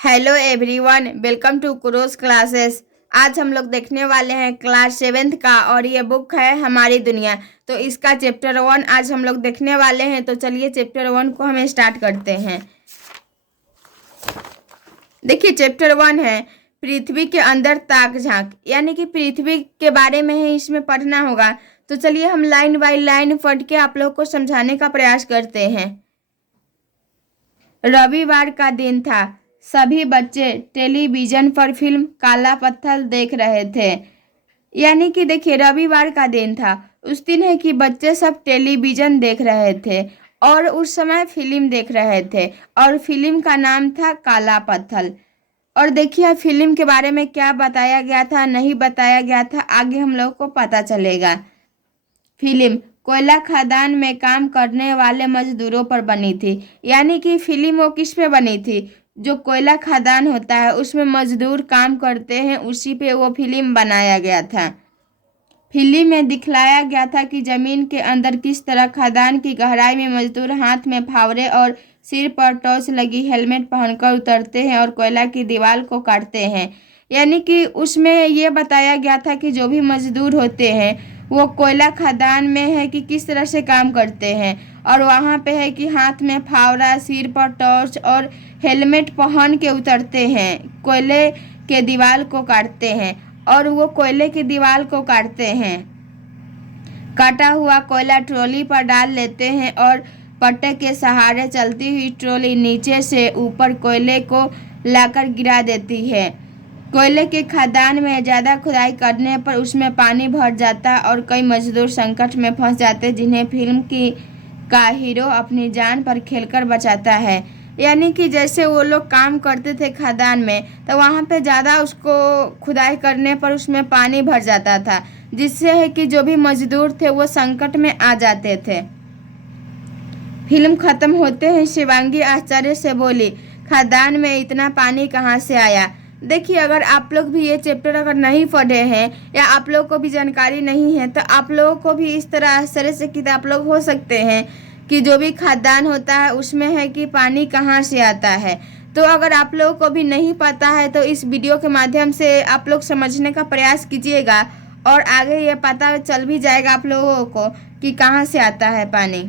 Hello everyone, welcome to Cross classes. आज हम लोग देखने वाले हैं क्लास 7th का और ये बुक है हमारी दुनिया। तो इसका चैप्टर 1 आज हम लोग देखने वाले हैं। तो चलिए चैप्टर 1 को हमें स्टार्ट करते हैं। देखिए चैप्टर 1 है पृथ्वी के अंदर ताक झांक, यानी कि पृथ्वी के बारे में ही इसमें पढ़ना होगा। तो चलिए हम लाइन बाय लाइन पढ़ के आप लोग को समझाने का प्रयास करते हैं। रविवार का दिन था। सभी बच्चे टेलीविजन पर फिल्म काला पत्थर देख रहे थे। यानी कि देखिए रविवार का दिन था, उस दिन है कि बच्चे सब टेलीविजन देख रहे थे और उस समय फिल्म देख रहे थे और फिल्म का नाम था काला पत्थर। और देखिए फिल्म के बारे में क्या बताया गया था, नहीं बताया गया था, आगे हम लोग को पता चलेगा। फिल्म कोयला खदान में काम करने वाले मजदूरों पर बनी थी। यानी कि फिल्म वो किस पे बनी थी? जो कोयला खदान होता है उसमें मजदूर काम करते हैं, उसी पे वो फिल्म बनाया गया था। फिल्म में दिखलाया गया था कि जमीन के अंदर किस तरह खदान की गहराई में मजदूर हाथ में फावड़े और सिर पर टॉर्च लगी हेलमेट पहनकर उतरते हैं और कोयला की दीवार को काटते हैं। यानी कि उसमें ये बताया गया था कि जो भी मजदूर होते हैं वो कोयला खदान में है कि किस तरह से काम करते हैं, और वहाँ पे है कि हाथ में फावड़ा, सिर पर टॉर्च और हेलमेट पहन के उतरते हैं, कोयले के दीवार को काटते हैं और वो कोयले की दीवार को काटते हैं। काटा हुआ कोयला ट्रॉली पर डाल लेते हैं और पट्टे के सहारे चलती हुई ट्रॉली नीचे से ऊपर कोयले को लाकर गिरा देती है। कोयले के खदान में ज़्यादा खुदाई करने पर उसमें पानी भर जाता और कई मजदूर संकट में फंस जाते, जिन्हें फिल्म का हीरो अपनी जान पर खेलकर बचाता है। यानी कि जैसे वो लोग काम करते थे खदान में, तो वहाँ पे ज़्यादा उसको खुदाई करने पर उसमें पानी भर जाता था, जिससे है कि जो भी मजदूर थे वो संकट में आ जाते थे। फिल्म खत्म होते ही शिवांगी आश्चर्य से बोली, खदान में इतना पानी कहाँ से आया? देखिए अगर आप लोग भी ये चैप्टर अगर नहीं पढ़े हैं या आप लोग को भी जानकारी नहीं है तो आप लोगों को भी इस तरह आश्चर्य से कि आप लोग हो सकते हैं कि जो भी खदान होता है उसमें है कि पानी कहाँ से आता है। तो अगर आप लोगों को भी नहीं पता है तो इस वीडियो के माध्यम से आप लोग समझने का प्रयास कीजिएगा और आगे ये पता चल भी जाएगा आप लोगों को कि कहाँ से आता है पानी।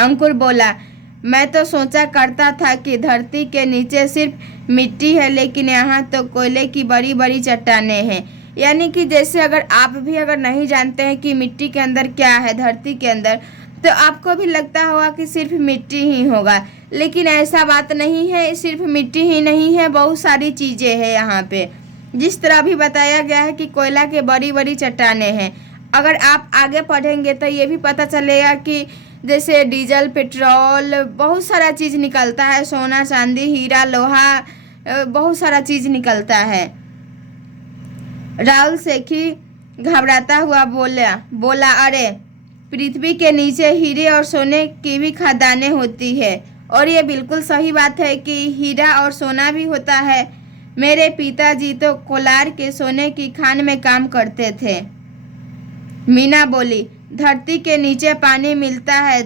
अंकुर बोला, मैं तो सोचा करता था कि धरती के नीचे सिर्फ मिट्टी है, लेकिन यहाँ तो कोयले की बड़ी बड़ी चट्टानें हैं। यानी कि जैसे अगर आप भी अगर नहीं जानते हैं कि मिट्टी के अंदर क्या है, धरती के अंदर, तो आपको भी लगता होगा कि सिर्फ मिट्टी ही होगा, लेकिन ऐसा बात नहीं है। सिर्फ मिट्टी ही नहीं है, बहुत सारी चीज़ें हैं यहाँ पे। जिस तरह भी बताया गया है कि कोयला के बड़ी बड़ी चट्टानें हैं। अगर आप आगे पढ़ेंगे तो ये भी पता चलेगा कि जैसे डीजल, पेट्रोल, बहुत सारा चीज़ निकलता है, सोना चांदी हीरा लोहा, बहुत सारा चीज़ निकलता है। राहुल सेठी घबराता हुआ बोला अरे पृथ्वी के नीचे हीरे और सोने की भी खदानें होती है। और ये बिल्कुल सही बात है कि हीरा और सोना भी होता है। मेरे पिताजी तो कोलार के सोने की खान में काम करते थे। मीना बोली, धरती के नीचे पानी मिलता है,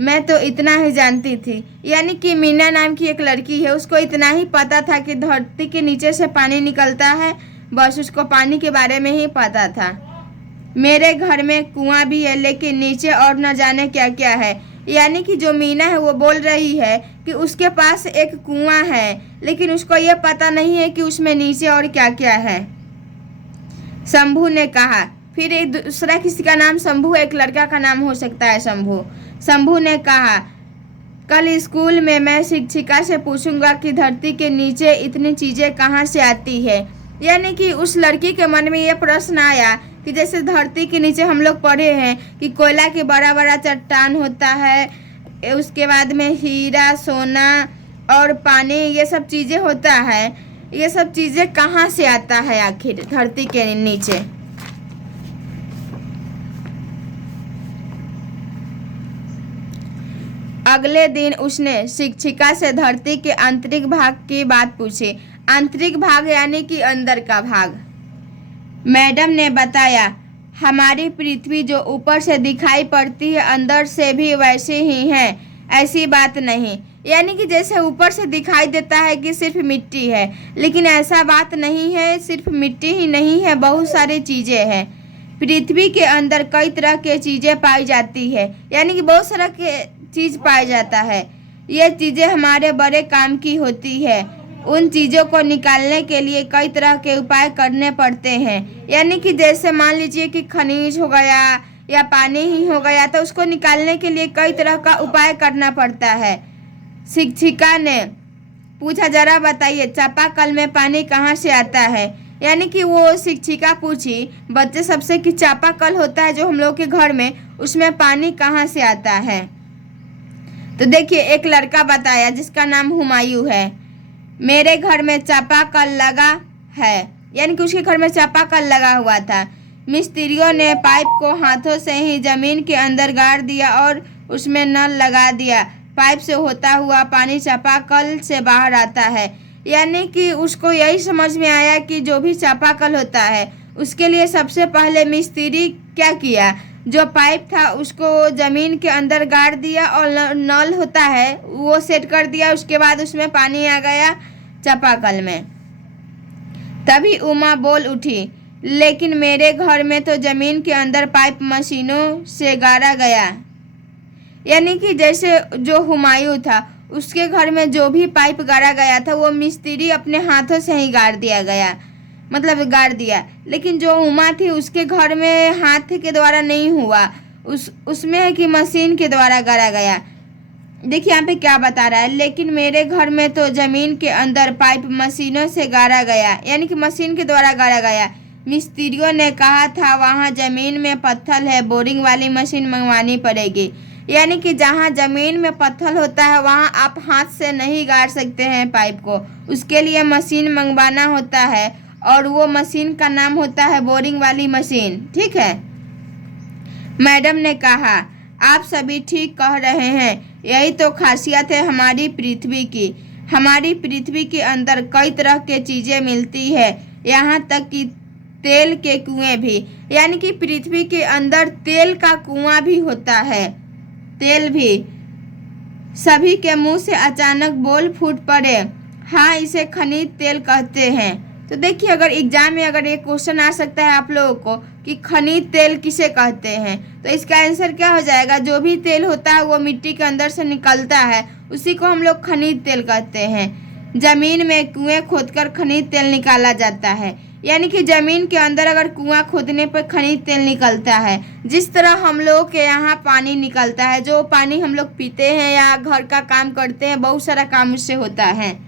मैं तो इतना ही जानती थी। यानी कि मीना नाम की एक लड़की है, उसको इतना ही पता था कि धरती के नीचे से पानी निकलता है, बस उसको पानी के बारे में ही पता था। मेरे घर में कुआं भी है, लेकिन नीचे और न जाने क्या क्या है। यानी कि जो मीना है वो बोल रही है कि उसके पास एक कुआं है, लेकिन उसको ये पता नहीं है कि उसमें नीचे और क्या क्या है। शंभू ने कहा, फिर एक दूसरा किसी का नाम शंभू, एक लड़का का नाम हो सकता है शंभू। शंभू ने कहा, कल स्कूल में मैं शिक्षिका से पूछूंगा कि धरती के नीचे इतनी चीज़ें कहाँ से आती है। यानी कि उस लड़की के मन में ये प्रश्न आया कि जैसे धरती के नीचे हम लोग पढ़े हैं कि कोयला के बड़ा बड़ा चट्टान होता है, उसके बाद में हीरा सोना और पानी, ये सब चीज़ें होता है। ये सब चीज़ें कहाँ से आता है आखिर धरती के नीचे? अगले दिन उसने शिक्षिका से धरती के आंतरिक भाग की बात पूछी। आंतरिक भाग यानी कि अंदर का भाग। मैडम ने बताया, हमारी पृथ्वी जो ऊपर से दिखाई पड़ती है अंदर से भी वैसे ही है, ऐसी बात नहीं। यानी कि जैसे ऊपर से दिखाई देता है कि सिर्फ मिट्टी है, लेकिन ऐसा बात नहीं है। सिर्फ मिट्टी ही नहीं है, बहुत सारी चीज़ें हैं। पृथ्वी के अंदर कई तरह के चीज़ें पाई जाती है, यानी कि बहुत सारा के चीज़ पाया जाता है। ये चीज़ें हमारे बड़े काम की होती है। उन चीज़ों को निकालने के लिए कई तरह के उपाय करने पड़ते हैं। यानी कि जैसे मान लीजिए कि खनिज हो गया या पानी ही हो गया, तो उसको निकालने के लिए कई तरह का उपाय करना पड़ता है। शिक्षिका ने पूछा, जरा बताइए चापाकल में पानी कहाँ से आता है। यानी कि वो शिक्षिका पूछी बच्चे सबसे कि चापाकल होता है जो हम लोग के घर में, उसमें पानी कहाँ से आता है। तो देखिए, एक लड़का बताया जिसका नाम हुमायूं है, मेरे घर में चापाकल लगा है। यानी कि उसके घर में चापाकल लगा हुआ था। मिस्त्रियों ने पाइप को हाथों से ही जमीन के अंदर गाड़ दिया और उसमें नल लगा दिया। पाइप से होता हुआ पानी चापाकल से बाहर आता है। यानी कि उसको यही समझ में आया कि जो भी चापाकल होता है उसके लिए सबसे पहले मिस्त्री क्या किया, जो पाइप था उसको ज़मीन के अंदर गाड़ दिया और नल होता है वो सेट कर दिया। उसके बाद उसमें पानी आ गया चापाकल में। तभी उमा बोल उठी, लेकिन मेरे घर में तो ज़मीन के अंदर पाइप मशीनों से गाड़ा गया। यानी कि जैसे जो हुमायूं था उसके घर में जो भी पाइप गाड़ा गया था वो मिस्त्री अपने हाथों से ही गाड़ दिया गया, मतलब गाड़ दिया। लेकिन जो उमा थी उसके घर में हाथ के द्वारा नहीं हुआ, उसमें है कि मशीन के द्वारा गाड़ा गया। देखिए यहाँ पे क्या बता रहा है, लेकिन मेरे घर में तो ज़मीन के अंदर पाइप मशीनों से गाड़ा गया, यानी कि मशीन के द्वारा गाड़ा गया। मिस्त्रियों ने कहा था वहाँ ज़मीन में पत्थर है, बोरिंग वाली मशीन मंगवानी पड़ेगी। यानी कि जहाँ ज़मीन में पत्थर होता है वहाँ आप हाथ से नहीं गाड़ सकते हैं पाइप को, उसके लिए मशीन मंगवाना होता है और वो मशीन का नाम होता है बोरिंग वाली मशीन। ठीक है। मैडम ने कहा, आप सभी ठीक कह रहे हैं, यही तो खासियत है हमारी पृथ्वी की। हमारी पृथ्वी के अंदर कई तरह के चीज़ें मिलती है, यहाँ तक कि तेल के कुएं भी। यानी कि पृथ्वी के अंदर तेल का कुआं भी होता है, तेल भी। सभी के मुंह से अचानक बोल फूट पड़े, हाँ इसे खनिज तेल कहते हैं। तो देखिए, अगर एग्जाम में अगर एक क्वेश्चन आ सकता है आप लोगों को कि खनिज तेल किसे कहते हैं, तो इसका आंसर क्या हो जाएगा, जो भी तेल होता है वो मिट्टी के अंदर से निकलता है उसी को हम लोग खनिज तेल कहते हैं। जमीन में कुएं खोदकर खनिज तेल निकाला जाता है। यानी कि ज़मीन के अंदर अगर कुआं खोदने पर खनिज तेल निकलता है, जिस तरह हम लोग के यहाँ पानी निकलता है, जो पानी हम लोग पीते हैं या घर का काम करते हैं, बहुत सारा काम उससे होता है।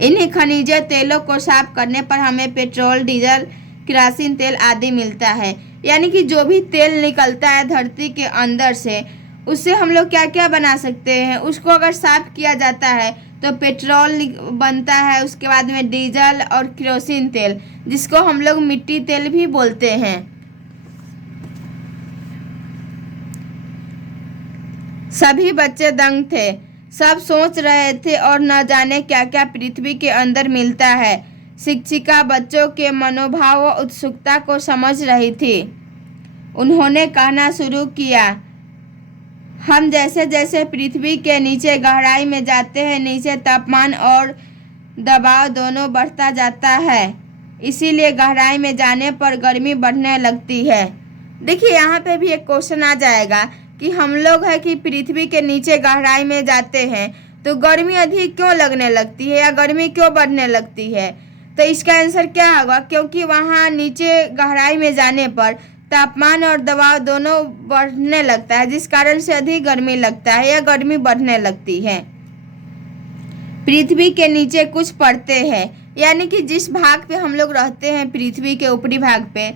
इन्हीं खनिज तेलों को साफ करने पर हमें पेट्रोल, डीजल, केरोसिन तेल आदि मिलता है। यानी कि जो भी तेल निकलता है धरती के अंदर से, उससे हम लोग क्या क्या बना सकते हैं। उसको अगर साफ किया जाता है तो पेट्रोल बनता है, उसके बाद में डीजल और केरोसिन तेल, जिसको हम लोग मिट्टी तेल भी बोलते हैं। सभी बच्चे दंग थे, सब सोच रहे थे और न जाने क्या क्या पृथ्वी के अंदर मिलता है। शिक्षिका बच्चों के मनोभाव और उत्सुकता को समझ रही थी। उन्होंने कहना शुरू किया, हम जैसे जैसे पृथ्वी के नीचे गहराई में जाते हैं, नीचे तापमान और दबाव दोनों बढ़ता जाता है, इसीलिए गहराई में जाने पर गर्मी बढ़ने लगती है। देखिए यहाँ पे भी एक क्वेश्चन आ जाएगा कि हम लोग है कि पृथ्वी के नीचे गहराई में जाते हैं तो गर्मी अधिक क्यों लगने लगती है या गर्मी क्यों बढ़ने लगती है। तो इसका आंसर क्या होगा, क्योंकि वहाँ नीचे गहराई में जाने पर तापमान और दबाव दोनों बढ़ने लगता है, जिस कारण से अधिक गर्मी लगता है या गर्मी बढ़ने लगती है। पृथ्वी के नीचे कुछ परतें हैं, यानी कि जिस भाग पे हम लोग रहते हैं पृथ्वी के ऊपरी भाग पे,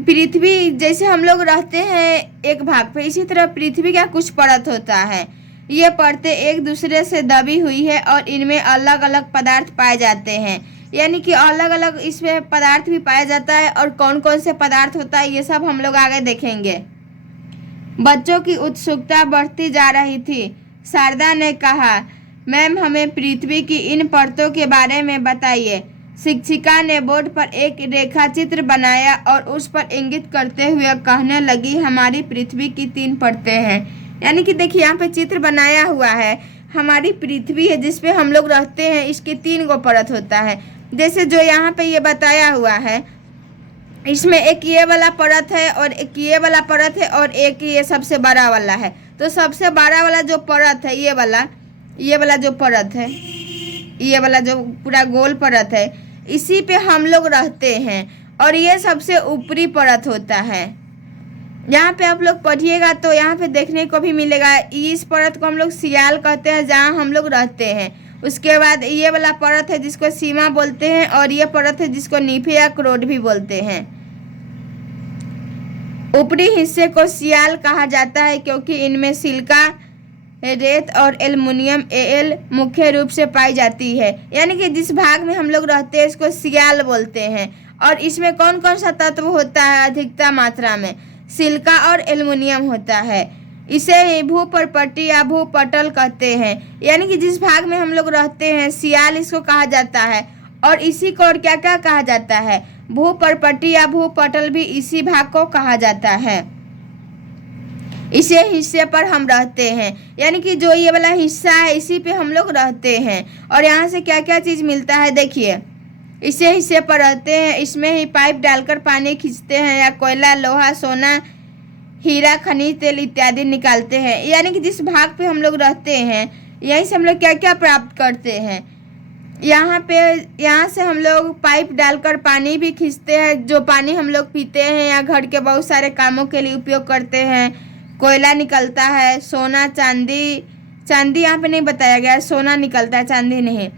पृथ्वी जैसे हम लोग रहते हैं एक भाग पे, इसी तरह पृथ्वी का कुछ परत होता है। ये परतें एक दूसरे से दबी हुई है और इनमें अलग अलग पदार्थ पाए जाते हैं। यानी कि अलग अलग इसमें पदार्थ भी पाया जाता है और कौन कौन से पदार्थ होता है ये सब हम लोग आगे देखेंगे। बच्चों की उत्सुकता बढ़ती जा रही थी। शारदा ने कहा, मैम हमें पृथ्वी की इन परतों के बारे में बताइए। शिक्षिका ने बोर्ड पर एक रेखा चित्र बनाया और उस पर इंगित करते हुए कहने लगी, हमारी पृथ्वी की 3 परतें हैं। यानी कि देखिए यहाँ पे चित्र बनाया हुआ है, हमारी पृथ्वी है जिस पे हम लोग रहते हैं, इसकी 3 गो परत होता है। जैसे जो यहाँ पे ये बताया हुआ है, इसमें एक ये वाला परत है और एक ये वाला परत है और एक ये सबसे बड़ा वाला है। तो सबसे बड़ा वाला जो परत है, ये वाला जो परत है, ये वाला जो पूरा गोल परत है, इसी पे हम लोग रहते हैं और ये सबसे ऊपरी परत होता है। यहाँ पे आप लोग पढ़िएगा तो यहाँ पे देखने को भी मिलेगा, इस परत को हम लोग सियाल कहते हैं जहाँ हम लोग रहते हैं। उसके बाद ये वाला परत है जिसको सीमा बोलते हैं और ये परत है जिसको नीफे या क्रोड भी बोलते हैं। ऊपरी हिस्से को सियाल कहा जाता है क्योंकि इनमें सिलिका, रेत और एल्युमिनियम Al मुख्य रूप से पाई जाती है। यानी कि जिस भाग में हम लोग रहते हैं इसको सियाल बोलते हैं। और इसमें कौन कौन सा तत्व होता है अधिकता मात्रा में? सिलिका और एल्युमिनियम होता है। इसे भूपर्पटी या भूपटल कहते हैं। यानी कि जिस भाग में हम लोग रहते हैं सियाल इसको कहा जाता है। और इसी को और क्या क्या कहा जाता है? भूपर्पटी या भूपटल भी इसी भाग को कहा जाता है। इसी हिस्से पर हम रहते हैं, यानी कि जो ये वाला हिस्सा है इसी पे हम लोग रहते हैं। और यहाँ से क्या क्या चीज़ मिलता है देखिए, इसी हिस्से पर रहते हैं, इसमें ही पाइप डालकर पानी खींचते हैं या कोयला, लोहा, सोना, हीरा, खनिज तेल इत्यादि निकालते हैं। यानी कि जिस भाग पे हम लोग रहते हैं यहीं से हम लोग क्या क्या प्राप्त करते हैं। यहाँ से हम लोग पाइप डालकर पानी भी खींचते हैं, जो पानी हम लोग पीते हैं या घर के बहुत सारे कामों के लिए उपयोग करते हैं। कोयला निकलता है, सोना, चांदी यहाँ पे नहीं बताया गया, सोना निकलता है, चांदी नहीं।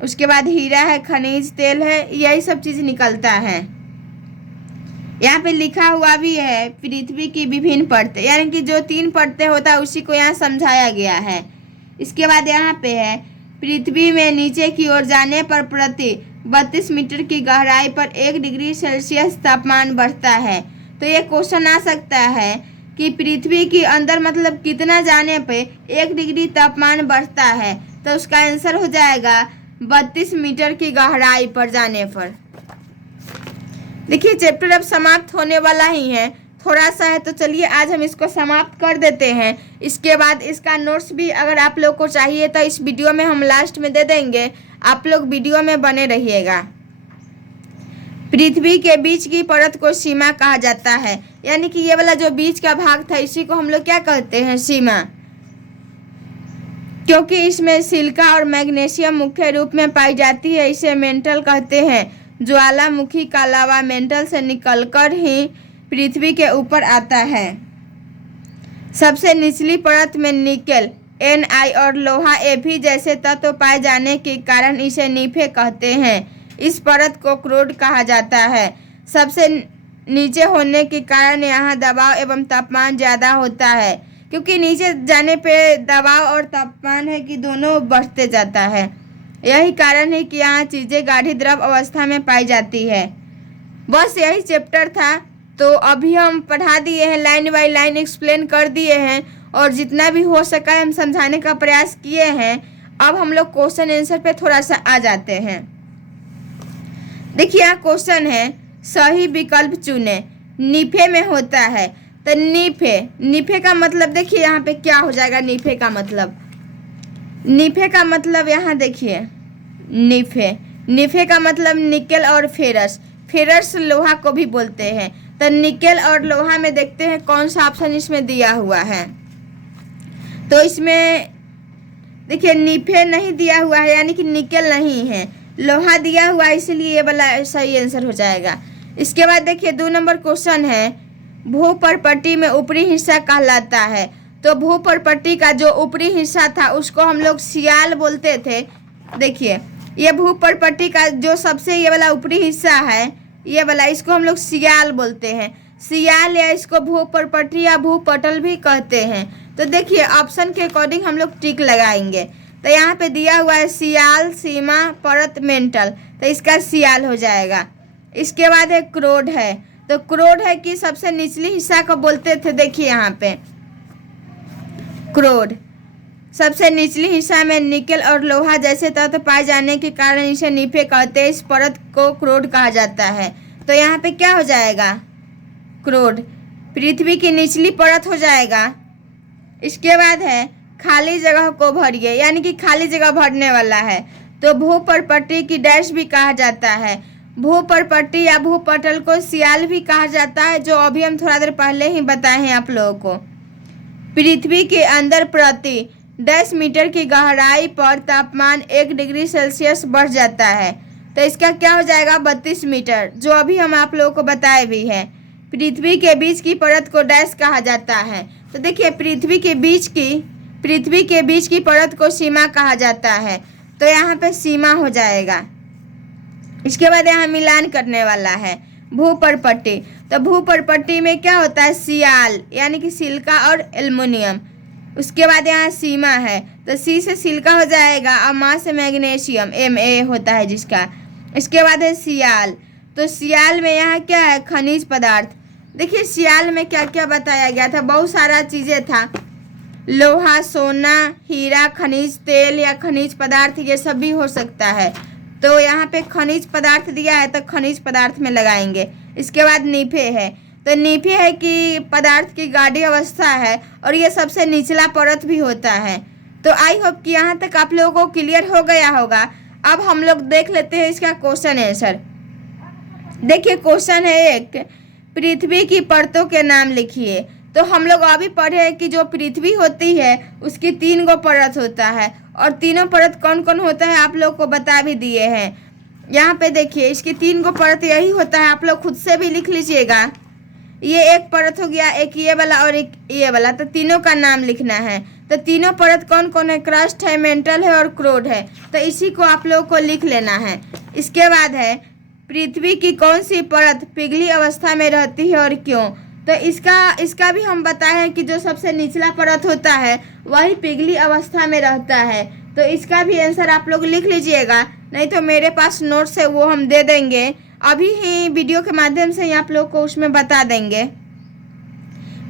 उसके बाद हीरा है, खनिज तेल है, यही सब चीज़ निकलता है। यहाँ पे लिखा हुआ भी है पृथ्वी की विभिन्न परतें, यानी कि जो 3 परतें होता है उसी को यहाँ समझाया गया है। इसके बाद यहाँ पे है पृथ्वी में नीचे की ओर जाने पर प्रति 32 मीटर की गहराई पर 1 डिग्री सेल्सियस तापमान बढ़ता है। तो ये क्वेश्चन आ सकता है कि पृथ्वी के अंदर मतलब कितना जाने पे 1 डिग्री तापमान बढ़ता है, तो उसका आंसर हो जाएगा 32 मीटर की गहराई पर जाने पर। देखिए चैप्टर अब समाप्त होने वाला ही है, थोड़ा सा है, तो चलिए आज हम इसको समाप्त कर देते हैं। इसके बाद इसका नोट्स भी अगर आप लोग को चाहिए तो इस वीडियो में हम लास्ट में दे देंगे, आप लोग वीडियो में बने रहिएगा। पृथ्वी के बीच की परत को सीमा कहा जाता है, यानी कि ये वाला जो बीच का भाग था इसी को हम लोग क्या कहते हैं? सीमा। क्योंकि इसमें सिलिका और मैग्नीशियम मुख्य रूप में पाई जाती है, इसे मेंटल कहते हैं। ज्वालामुखी का लावा मेंटल से निकलकर ही पृथ्वी के ऊपर आता है। सबसे निचली परत में निकेल, Ni और लोहा Fe जैसे तत्व पाए जाने के कारण इसे नीफे कहते हैं। इस परत को क्रोड कहा जाता है। सबसे नीचे होने के कारण यहाँ दबाव एवं तापमान ज़्यादा होता है, क्योंकि नीचे जाने पे दबाव और तापमान है कि दोनों बढ़ते जाता है। यही कारण है कि यहाँ चीज़ें गाढ़ी द्रव अवस्था में पाई जाती है। बस यही चैप्टर था, तो अभी हम पढ़ा दिए हैं, लाइन बाय लाइन एक्सप्लेन कर दिए हैं और जितना भी हो सका हम समझाने का प्रयास किए हैं। अब हम लोग क्वेश्चन आंसर पे थोड़ा सा आ जाते हैं। देखिए यहाँ क्वेश्चन है, सही विकल्प चुने। नीफे में होता है, तो नीफे का मतलब देखिए यहाँ पे क्या हो जाएगा। नीफे का मतलब यहाँ देखिए, नीफे का मतलब निकेल और फेरस लोहा को भी बोलते हैं। तो निकेल और लोहा में देखते हैं कौन सा ऑप्शन इसमें दिया हुआ है। तो इसमें देखिए नीफे नहीं दिया हुआ है, यानी कि निकेल नहीं है, लोहा दिया हुआ है, इसलिए ये वाला सही आंसर हो जाएगा। इसके बाद देखिए 2 नंबर क्वेश्चन है, भूपर्पटी में ऊपरी हिस्सा कहलाता है। तो भूपर्पटी का जो ऊपरी हिस्सा था उसको हम लोग सियाल बोलते थे। देखिए ये भूपर्पटी का जो सबसे ये वाला ऊपरी हिस्सा है, ये वाला, इसको हम लोग सियाल बोलते हैं। सियाल या इसको भूपर्पटी या भूपटल भी कहते हैं। तो देखिए ऑप्शन के अकॉर्डिंग हम लोग टिक लगाएंगे। तो यहाँ पे दिया हुआ है सियाल, सीमा, परत, मेंटल, तो इसका सियाल हो जाएगा। इसके बाद है क्रोड है, तो क्रोड है कि सबसे निचली हिस्सा को बोलते थे। देखिए यहाँ पे क्रोड, सबसे निचली हिस्सा में निकेल और लोहा जैसे तत्व पाए जाने के कारण इसे नीफे कहते हैं। इस परत को क्रोड कहा जाता है। तो यहाँ पे क्या हो जाएगा? क्रोड पृथ्वी की निचली परत हो जाएगा। इसके बाद है खाली जगह को भरिए, यानी कि खाली जगह भरने वाला है। तो भूपर्पट्टी की डैश भी कहा जाता है। भूपर्पट्टी या भूपटल को सियाल भी कहा जाता है, जो अभी हम थोड़ा देर पहले ही बताए हैं आप लोगों को। पृथ्वी के अंदर प्रति 10 मीटर की गहराई पर तापमान 1 डिग्री सेल्सियस बढ़ जाता है। तो इसका क्या हो जाएगा 32 मीटर, जो अभी हम आप लोगों को बताए भी है। पृथ्वी के बीच की परत को डैश कहा जाता है। तो देखिए पृथ्वी के बीच की परत को सीमा कहा जाता है। तो यहाँ पे सीमा हो जाएगा। इसके बाद यहाँ मिलान करने वाला है भूपर्पट्टी। तो भूपर्पट्टी में क्या होता है सियाल, यानी कि सिलिका और एल्युमिनियम। उसके बाद यहाँ सीमा है, तो सी से सिलिका हो जाएगा और मा से मैग्नीशियम, Ma होता है जिसका। इसके बाद है सियाल। तो सियाल में यहाँ क्या है खनिज पदार्थ। देखिए सियाल में क्या क्या बताया गया था, बहुत सारा चीज़ें था। लोहा, सोना, हीरा, खनिज तेल या खनिज पदार्थ, ये सब भी हो सकता है। तो यहाँ पे खनिज पदार्थ दिया है तो खनिज पदार्थ में लगाएंगे। इसके बाद नीफे है। तो नीफे है कि पदार्थ की गाढ़ी अवस्था है और ये सबसे निचला परत भी होता है। तो आई होप कि यहाँ तक आप लोगों को क्लियर हो गया होगा। अब हम लोग देख लेते हैं इसका क्वेश्चन आंसर। देखिए क्वेश्चन है एक, पृथ्वी की परतों के नाम लिखिए। तो हम लोग अभी पढ़े हैं कि जो पृथ्वी होती है उसकी 3 गो परत होता है, और तीनों परत कौन कौन होता है आप लोग को बता भी दिए हैं। यहाँ पे देखिए इसकी 3 गो परत यही होता है, आप लोग खुद से भी लिख लीजिएगा। ये एक परत हो गया, एक ये वाला और एक ये वाला, तो तीनों का नाम लिखना है। तो तीनों परत कौन कौन है, क्रस्ट है, मेंटल है और क्रोड है। तो इसी को आप लोगों को लिख लेना है। इसके बाद है पृथ्वी की कौन सी परत पिघली अवस्था में रहती है और क्यों। तो इसका भी हम बताए हैं कि जो सबसे निचला परत होता है वही पिघली अवस्था में रहता है। तो इसका भी आंसर आप लोग लिख लीजिएगा, नहीं तो मेरे पास नोट्स है वो हम दे देंगे, अभी ही वीडियो के माध्यम से ही आप लोग को उसमें बता देंगे।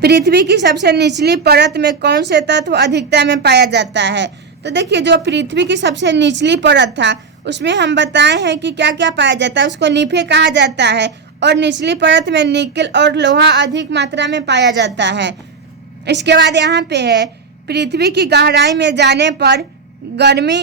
पृथ्वी की सबसे निचली परत में कौन से तत्व अधिकता में पाया जाता है। तो देखिए जो पृथ्वी की सबसे निचली परत था उसमें हम बताए हैं कि क्या क्या पाया जाता है, उसको नीफे कहा जाता है, और निचली परत में निकेल और लोहा अधिक मात्रा में पाया जाता है। इसके बाद यहाँ पे है पृथ्वी की गहराई में जाने पर गर्मी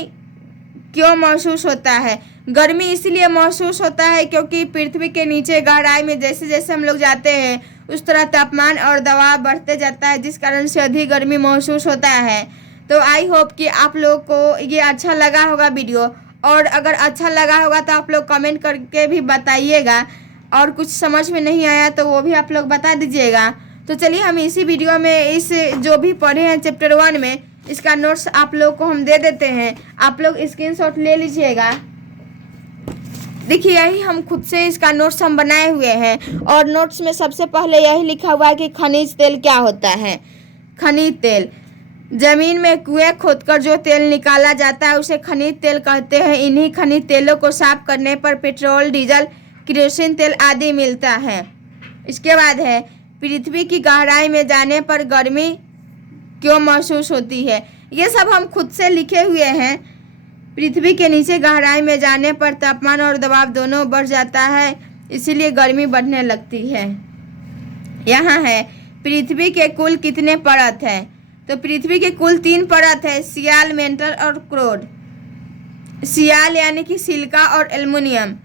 क्यों महसूस होता है। गर्मी इसलिए महसूस होता है क्योंकि पृथ्वी के नीचे गहराई में जैसे जैसे हम लोग जाते हैं उस तरह तापमान और दबाव बढ़ते जाता है, जिस कारण से अधिक गर्मी महसूस होता है। तो आई होप कि आप लोग को ये अच्छा लगा होगा वीडियो, और अगर अच्छा लगा होगा तो आप लोग कमेंट करके भी बताइएगा, और कुछ समझ में नहीं आया तो वो भी आप लोग बता दीजिएगा। तो चलिए हम इसी वीडियो में इस जो भी पढ़े हैं चैप्टर 1 में इसका नोट्स आप लोग को हम दे देते हैं, आप लोग स्क्रीनशॉट ले लीजिएगा। देखिए यही हम खुद से इसका नोट्स हम बनाए हुए हैं, और नोट्स में सबसे पहले यही लिखा हुआ है कि खनिज तेल क्या होता है। खनिज तेल जमीन में कुएं खोदकर जो तेल निकाला जाता है उसे खनिज तेल कहते हैं। इन्हीं खनिज तेलों को साफ करने पर पेट्रोल, डीजल, केरोसिन तेल आदि मिलता है। इसके बाद है पृथ्वी की गहराई में जाने पर गर्मी क्यों महसूस होती है। ये सब हम खुद से लिखे हुए हैं। पृथ्वी के नीचे गहराई में जाने पर तापमान और दबाव दोनों बढ़ जाता है, इसीलिए गर्मी बढ़ने लगती है। यहाँ है पृथ्वी के कुल कितने परत है। तो पृथ्वी के कुल 3 परत है, सियाल, मेंटल और क्रोड। सियाल यानी कि सिलिका और एल्युमिनियम।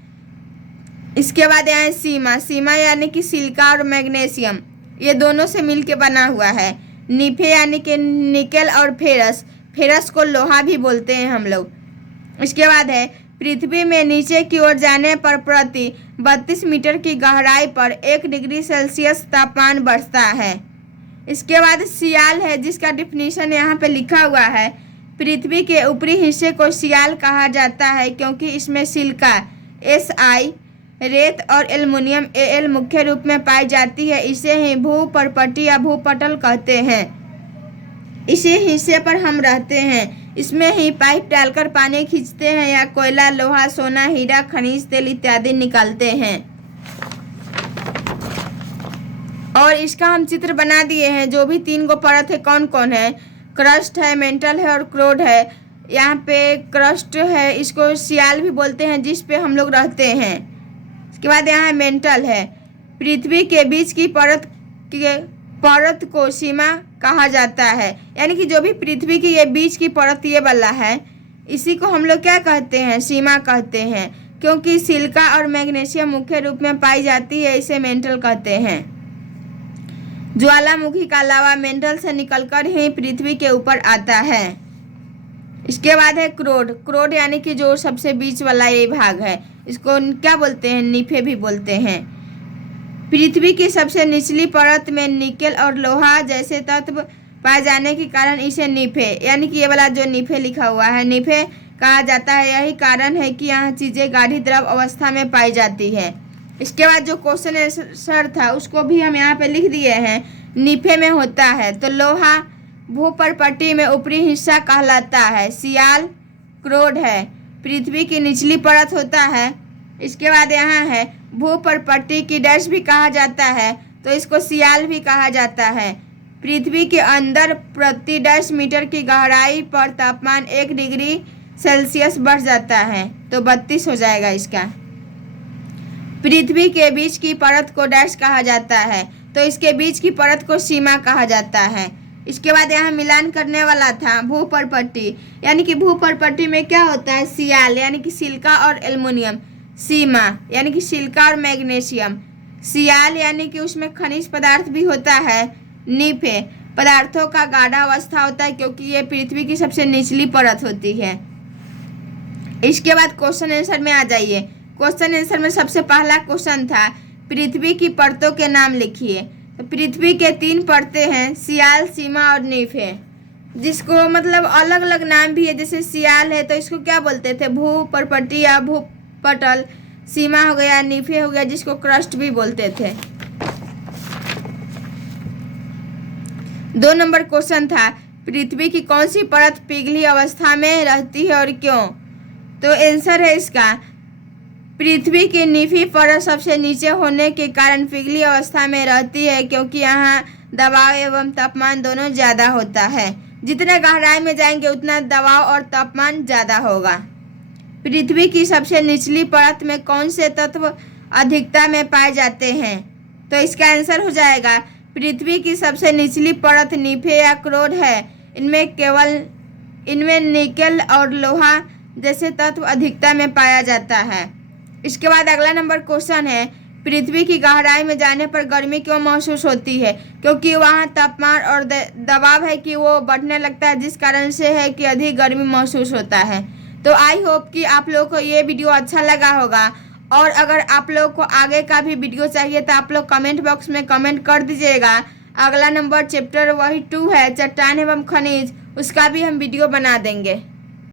इसके बाद यहाँ सीमा, सीमा यानी कि सिलिका और मैग्नीशियम, ये दोनों से मिलके बना हुआ है। नीफे यानी कि निकेल और फेरस, फेरस को लोहा भी बोलते हैं हम लोग। इसके बाद है पृथ्वी में नीचे की ओर जाने पर प्रति 32 मीटर की गहराई पर 1 डिग्री सेल्सियस तापमान बढ़ता है। इसके बाद सियाल है, जिसका डिफिनीशन यहाँ पे लिखा हुआ है। पृथ्वी के ऊपरी हिस्से को सियाल कहा जाता है क्योंकि इसमें सिलिका Si, रेत और एल्युमिनियम Al मुख्य रूप में पाई जाती है। इसे ही भूपर्पट्टी या भूपटल कहते हैं। इसी हिस्से पर हम रहते हैं। इसमें ही पाइप डालकर पानी खींचते हैं या कोयला, लोहा, सोना, हीरा, खनिज तेल इत्यादि निकालते हैं। और इसका हम चित्र बना दिए हैं। जो भी 3 गो परत है कौन कौन है, क्रस्ट है, मेंटल है और क्रोड है। यहाँ पे क्रस्ट है, इसको सियाल भी बोलते हैं, जिस पे हम लोग रहते हैं। इसके बाद यहाँ मेंटल है, पृथ्वी के बीच की परत परत को सीमा कहा जाता है। यानी कि जो भी पृथ्वी की ये बीच की परत ये वाला है, इसी को हम लोग क्या कहते हैं, सीमा कहते हैं। क्योंकि सिलिका और मैग्नीशियम मुख्य रूप में पाई जाती है, इसे मेंटल कहते हैं। ज्वालामुखी का लावा मेंटल से निकलकर ही पृथ्वी के ऊपर आता है। इसके बाद है क्रोड। क्रोड यानी कि जो सबसे बीच वाला ये भाग है, इसको क्या बोलते हैं, नीफे भी बोलते हैं। पृथ्वी की सबसे निचली परत में निकेल और लोहा जैसे तत्व पाए जाने के कारण इसे नीफे, यानी कि ये वाला जो नीफे लिखा हुआ है, नीफे कहा जाता है। यही कारण है कि यहाँ चीज़ें गाढ़ी द्रव अवस्था में पाई जाती है। इसके बाद जो क्वेश्चन आंसर था उसको भी हम यहाँ पे लिख दिए हैं। नीफे में होता है तो लोहा भूपर्पट्टी में ऊपरी हिस्सा कहलाता है, सियाल क्रोड है। पृथ्वी की निचली परत होता है। इसके बाद यहाँ है भूपर्पट्टी की डैश भी कहा जाता है, तो इसको सियाल भी कहा जाता है। पृथ्वी के अंदर प्रति 10 मीटर की गहराई पर तापमान 1 डिग्री सेल्सियस बढ़ जाता है, तो 32 हो जाएगा इसका। पृथ्वी के बीच की परत को डैश कहा जाता है, तो इसके बीच की परत को सीमा कहा जाता है। इसके बाद यहाँ मिलान करने वाला था भूपर्पट्टी, यानी कि भूपर्पट्टी में क्या होता है, सियाल यानी कि सिलिका और एल्युमिनियम, सीमा यानी कि सिलिका और मैग्नीशियम, सियाल यानी कि उसमें खनिज पदार्थ भी होता है, नीफे पदार्थों का गाढ़ा अवस्था होता है क्योंकि ये पृथ्वी की सबसे निचली परत होती है। इसके बाद क्वेश्चन आंसर में आ जाइए। क्वेश्चन आंसर में सबसे पहला क्वेश्चन था पृथ्वी की परतों के नाम लिखिए। तो पृथ्वी के 3 परतें हैं, सियाल, सीमा और नीफे, जिसको मतलब अलग अलग नाम भी है। जैसे सियाल है तो इसको क्या बोलते थे, भूपर्पट्टी या भूपटल। सीमा हो गया, नीफे हो गया जिसको क्रस्ट भी बोलते थे। 2 नंबर क्वेश्चन था पृथ्वी की कौन सी परत पिघली अवस्था में रहती है और क्यों। तो आंसर है इसका पृथ्वी की नीफी परत सबसे नीचे होने के कारण पिघली अवस्था में रहती है, क्योंकि यहाँ दबाव एवं तापमान दोनों ज़्यादा होता है। जितने गहराई में जाएंगे उतना दबाव और तापमान ज़्यादा होगा। पृथ्वी की सबसे निचली परत में कौन से तत्व अधिकता में पाए जाते हैं। तो इसका आंसर हो जाएगा पृथ्वी की सबसे निचली परत नीफे या क्रोड है। इनमें निकेल और लोहा जैसे तत्व अधिकता में पाया जाता है। इसके बाद अगला नंबर क्वेश्चन है पृथ्वी की गहराई में जाने पर गर्मी क्यों महसूस होती है। क्योंकि वहाँ तापमान और दबाव है कि वो बढ़ने लगता है, जिस कारण से है कि अधिक गर्मी महसूस होता है। तो आई होप कि आप लोगों को ये वीडियो अच्छा लगा होगा, और अगर आप लोगों को आगे का भी वीडियो चाहिए तो आप लोग कमेंट बॉक्स में कमेंट कर दीजिएगा। अगला नंबर चैप्टर वही 2 है, चट्टान एवं खनिज, उसका भी हम वीडियो बना देंगे।